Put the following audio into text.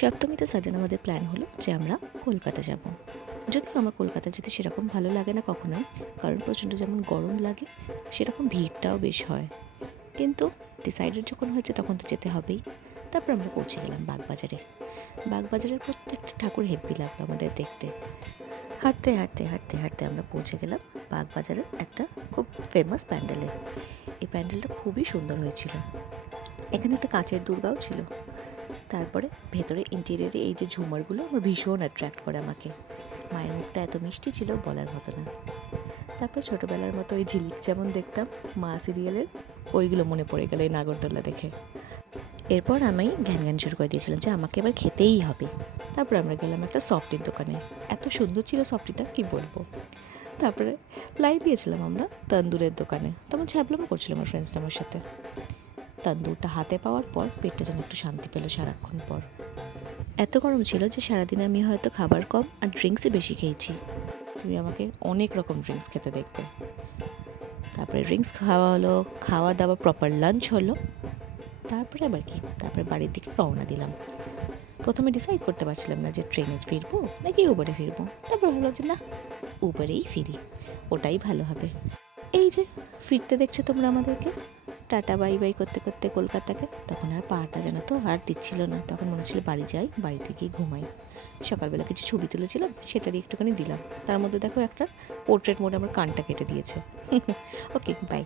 সপ্তমীতে sudden আমাদের plan হলো যে আমরা কলকাতা যাব। যদিও আমার কলকাতা যেতে সেরকম ভালো লাগে না কখনোই, কারণ প্রচণ্ড যেমন গরম লাগে সেরকম ভিড়টাও বেশ হয়। কিন্তু ডিসাইডেড যখন হয়েছে তখন তো যেতে হবেই। তারপর আমরা পৌঁছে গেলাম বাগবাজারে। বাগবাজারের প্রত্যেকটা ঠাকুর হেব্বি লাগলো আমাদের দেখতে। হাঁটতে হাঁটতে হাঁটতে হাঁটতে আমরা পৌঁছে গেলাম বাগবাজারের একটা খুব ফেমাস প্যান্ডেলে। এই প্যান্ডেলটা খুবই সুন্দর হয়েছিল। এখানে একটা কাঁচের দুর্গাও ছিল। তারপরে ভেতরে ইন্টেরিয়ারে এই যে ঝুমারগুলো আমার ভীষণ অ্যাট্রাক্ট করে আমাকে। মায়ের মুখটা এত মিষ্টি ছিল বলার মতো না। তারপর ছোটোবেলার মতো ওই ঝিলিক যেমন দেখতাম মা সিরিয়ালের, ওইগুলো মনে পড়ে গেল এই নাগরদোল্লা দেখে। এরপর আমি জ্ঞান শুরু করে দিয়েছিলাম যে আমাকে এবার খেতেই হবে। তারপর আমরা গেলাম একটা সফটির দোকানে। এত সুন্দর ছিল সফটিটা কি বলবো। তারপরে লাইন দিয়েছিলাম আমরা তন্দুরের দোকানে। তখন ছ্যাবলামও করছিলাম আমার ফ্রেন্ডসটা আমার সাথে। তন্দুরটা হাতে পাওয়ার পর পেটটা যেন একটু শান্তি পেল সারাক্ষণ পর। এত গরম ছিল যে সারাদিন আমি হয়তো খাবার কম আর ড্রিঙ্কসই বেশি খেয়েছি। তুমি আমাকে অনেক রকম ড্রিঙ্কস খেতে দেখবে। তারপরে ড্রিঙ্কস খাওয়া হলো, খাওয়া দাওয়া প্রপার লাঞ্চ হলো। তারপরে আবার কি, তারপরে বাড়ির দিকে রওনা দিলাম। প্রথমে ডিসাইড করতে পারছিলাম না যে ট্রেনে ফিরবো নাকি উবারে ফিরবো। তারপর হলো যে না, উবারেই ফিরি, ওটাই ভালো হবে। এই যে ফিরতে দেখছো তোমরা আমাদেরকে টাটা বাই বাই করতে করতে কলকাতাকে, তখন আর পাটা যেন তো আর দিচ্ছিল না। তখন মনে হচ্ছিল বাড়ি যাই, বাড়িতে গিয়ে ঘুমাই। সকালবেলা কিছু ছবি তুলেছিলাম, সেটারই একটুখানি দিলাম। তার মধ্যে দেখো একটা পোর্ট্রেট মোড আমার কানটা কেটে দিয়েছে। ওকে, বাই।